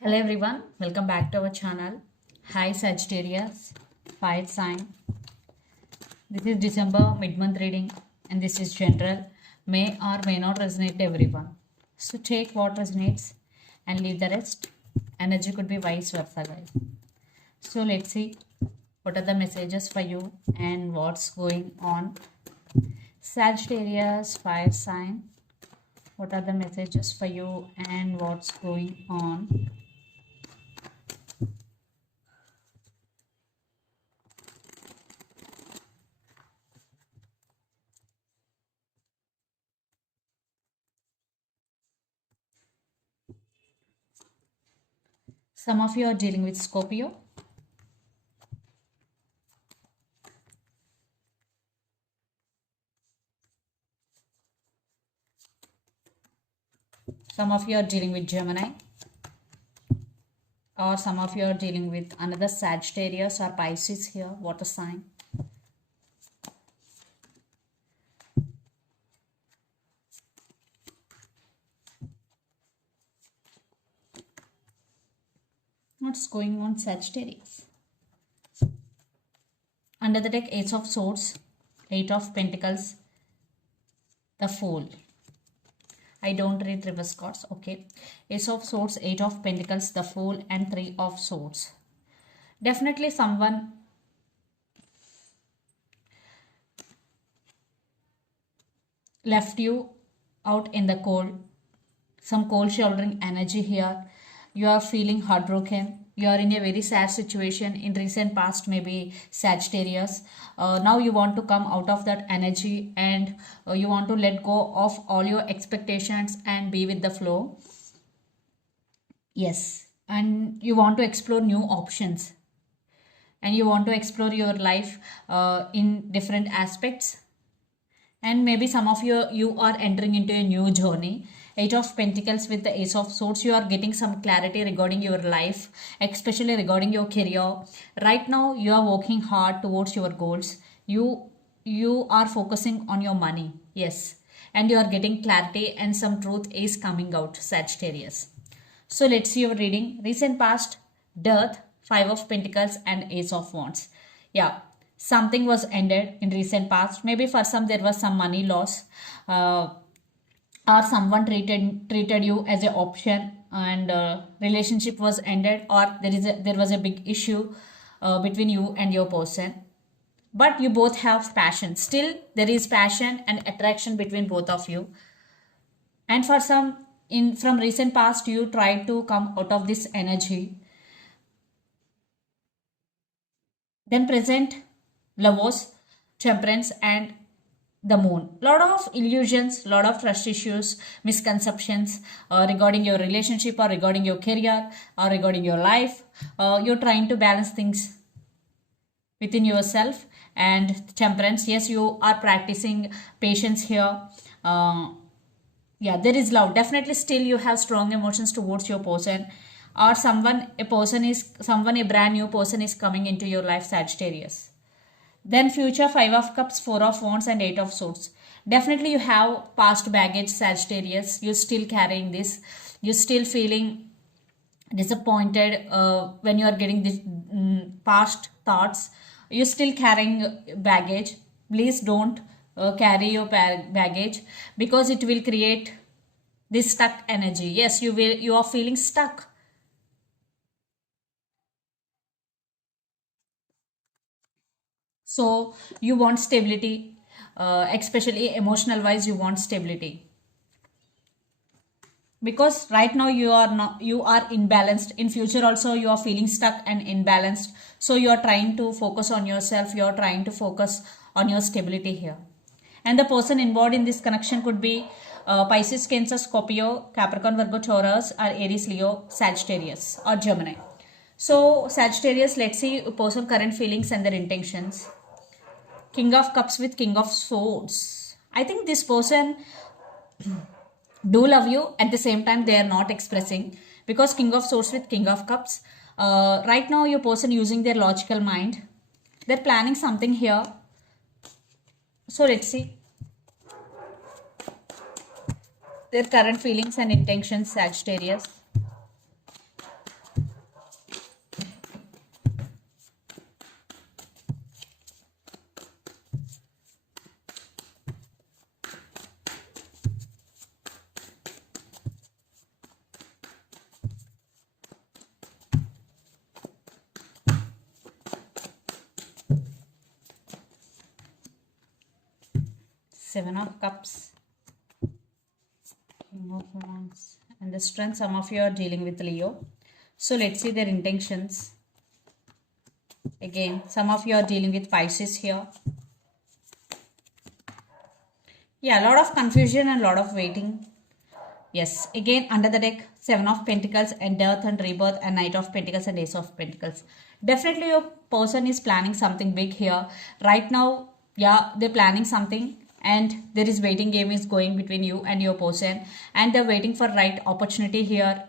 Hello everyone, welcome back to our channel. Hi Sagittarius, fire sign. This is December mid-month reading and this is general. May or may not resonate to everyone. So take what resonates and leave the rest. Energy could be vice versa, guys. So let's see what are the messages for you and what's going on. Sagittarius, fire sign. What are the messages for you and what's going on? Some of you are dealing with Scorpio. Some of you are dealing with Gemini. Or some of you are dealing with another Sagittarius or Pisces here, water sign. What's going on, Sagittarius? Under the deck, Ace of Swords, Eight of Pentacles, the Fool. I don't read reverse cards, okay. Ace of Swords, Eight of Pentacles, the Fool, and Three of Swords. Definitely someone left you out in the cold. Some cold shouldering energy here. You are feeling heartbroken. You are in a very sad situation in recent past, maybe Sagittarius. Now you want to come out of that energy and you want to let go of all your expectations and be with the flow. Yes, and you want to explore new options and you want to explore your life in different aspects, and maybe some of you are entering into a new journey. Eight of Pentacles with the Ace of Swords, you are getting some clarity regarding your life, especially regarding your career. Right now you are working hard towards your goals. You are focusing on your money, yes, and you are getting clarity and some truth is coming out, Sagittarius. So let's see your reading. Recent past, Death, Five of Pentacles, and Ace of Wands. Yeah, something was ended in recent past. Maybe for some there was some money loss, or someone treated you as an option, and relationship was ended, or there was a big issue between you and your person. But you both have passion. Still, there is passion and attraction between both of you. And for some in from recent past, you tried to come out of this energy. Then present, Lovers, Temperance, and the Moon. Lot of illusions, lot of trust issues, misconceptions regarding your relationship or regarding your career or regarding your life. You're trying to balance things within yourself. And Temperance, yes, you are practicing patience here. uh, yeah, there is love. Definitely still you have strong emotions towards your person, or someone, a brand new person is coming into your life, Sagittarius. Then future, Five of Cups, Four of Wands, and Eight of Swords. Definitely you have past baggage, Sagittarius. You're still carrying this. You're still feeling disappointed when you are getting this past thoughts. You're still carrying baggage. Please don't carry your baggage, because it will create this stuck energy. Yes, you are feeling stuck. So you want stability, especially emotional wise, you want stability, because right now you are imbalanced. In future also you are feeling stuck and imbalanced, so you are trying to focus on yourself. You are trying to focus on your stability here. And the person involved in this connection could be Pisces, Cancer, Scorpio, Capricorn, Virgo, Taurus, or Aries, Leo, Sagittarius, or Gemini. So Sagittarius, let's see person current feelings and their intentions. King of Cups with King of Swords. I think this person do love you, at the same time they are not expressing, because King of Swords with King of Cups. Right now your person using their logical mind. They're planning something here. So let's see their current feelings and intentions, Sagittarius. Seven of Cups, King of Wands, and the Strength. Some of you are dealing with Leo. So let's see their intentions. Again, some of you are dealing with Pisces here. Yeah, a lot of confusion and a lot of waiting. Yes, again under the deck, Seven of Pentacles and Death and Rebirth and Knight of Pentacles and Ace of Pentacles. Definitely your person is planning something big here. Right now, yeah, they're planning something and there is waiting game is going between you and your person and they're waiting for right opportunity here.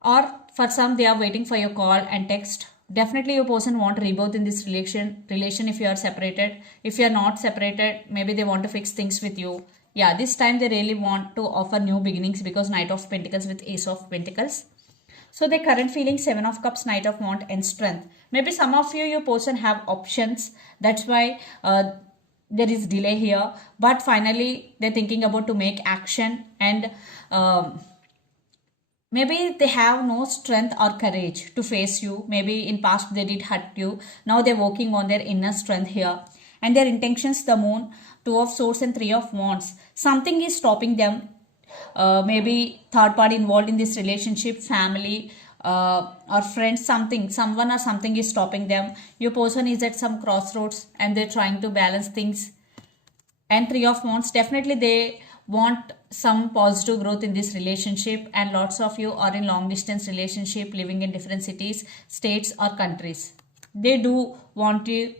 Or for some, they are waiting for your call and text. Definitely your person want rebirth in this relation if you are separated. If you are not separated, maybe they want to fix things with you. Yeah, this time they really want to offer new beginnings because Knight of Pentacles with Ace of Pentacles. So the current feeling, Seven of Cups, Knight of Wands and Strength. Maybe some of you, your person have options. That's why there is delay here. But finally, they're thinking about to make action and maybe they have no strength or courage to face you. Maybe in past they did hurt you. Now they're working on their inner strength here. And their intentions, the Moon, Two of Swords and Three of Wands. Something is stopping them. Maybe third party involved in this relationship, family or friends, someone or something is stopping them. Your person is at some crossroads and they're trying to balance things. And Three of Wands, definitely they want some positive growth in this relationship and lots of you are in long distance relationship living in different cities, states or countries. They do want you,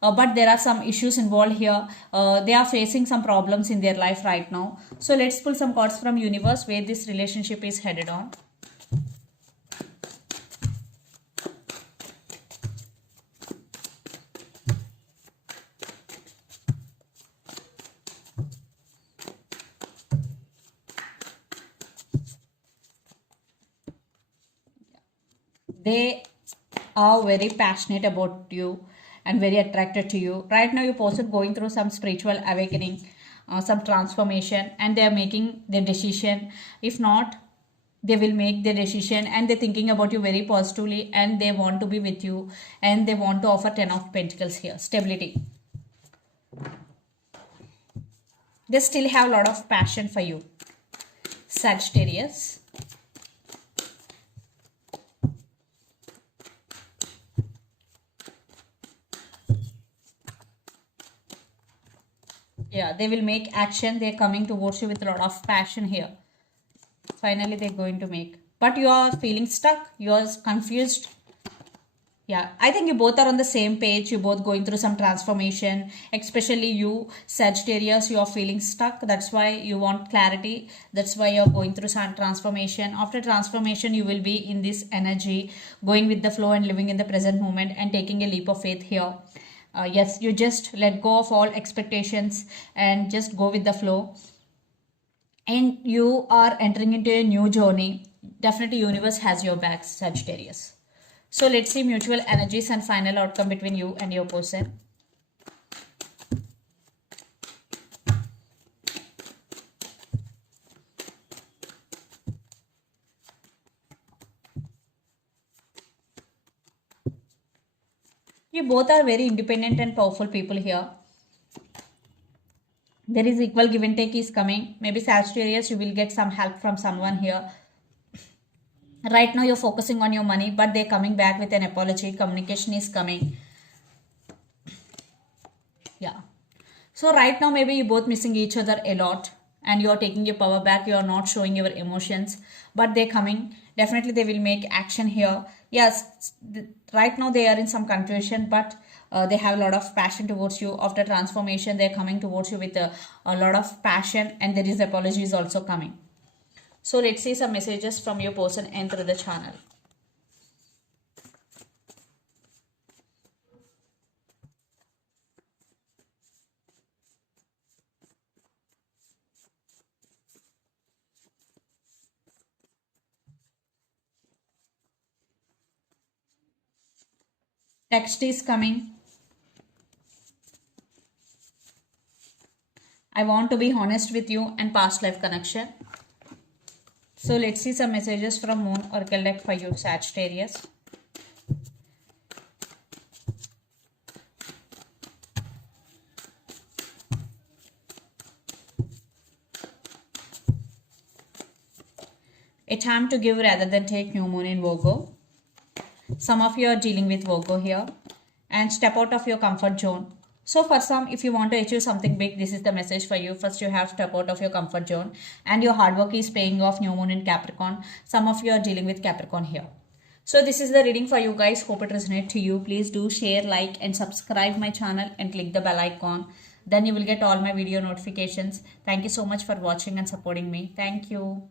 but there are some issues involved here. They are facing some problems in their life right now. So let's pull some cards from universe where this relationship is headed on. They are very passionate about you and very attracted to you. Right now your person going through some spiritual awakening, some transformation and they are making their decision. If not, they will make their decision and they're thinking about you very positively and they want to be with you and they want to offer 10 of Pentacles here. Stability. They still have a lot of passion for you. Sagittarius. Yeah, they will make action. They're coming towards you with a lot of passion here. Finally, they're going to make. But you are feeling stuck. You are confused. Yeah, I think you both are on the same page. You're both going through some transformation. Especially you, Sagittarius, you are feeling stuck. That's why you want clarity. That's why you're going through some transformation. After transformation, you will be in this energy, going with the flow and living in the present moment and taking a leap of faith here. Yes, you just let go of all expectations and just go with the flow. And you are entering into a new journey. Definitely universe has your back, Sagittarius. So let's see mutual energies and final outcome between you and your person. You both are very independent and powerful people here. There is equal give and take is coming. Maybe Sagittarius, you will get some help from someone here. Right now you're focusing on your money, but they're coming back with an apology. Communication is coming. Yeah. So right now maybe you're both missing each other a lot and you're taking your power back. You're not showing your emotions, but they're coming. Definitely they will make action here. Yes, right now they are in some confusion, but they have a lot of passion towards you. After transformation, they're coming towards you with a lot of passion and there is apologies also coming. So let's see some messages from your person and through the channel. Text is coming. I want to be honest with you and past life connection. So let's see some messages from Moon Oracle deck for you, Sagittarius. A time to give rather than take, new moon in Virgo. Some of you are dealing with Virgo here. And step out of your comfort zone. So for some, if you want to achieve something big, this is the message for you. First, you have to step out of your comfort zone, and your hard work is paying off. New moon in Capricorn. Some of you are dealing with Capricorn here. So this is the reading for you guys. Hope it resonates to you. Please do share, like, and subscribe my channel and click the bell icon. Then you will get all my video notifications. Thank you so much for watching and supporting me. Thank you.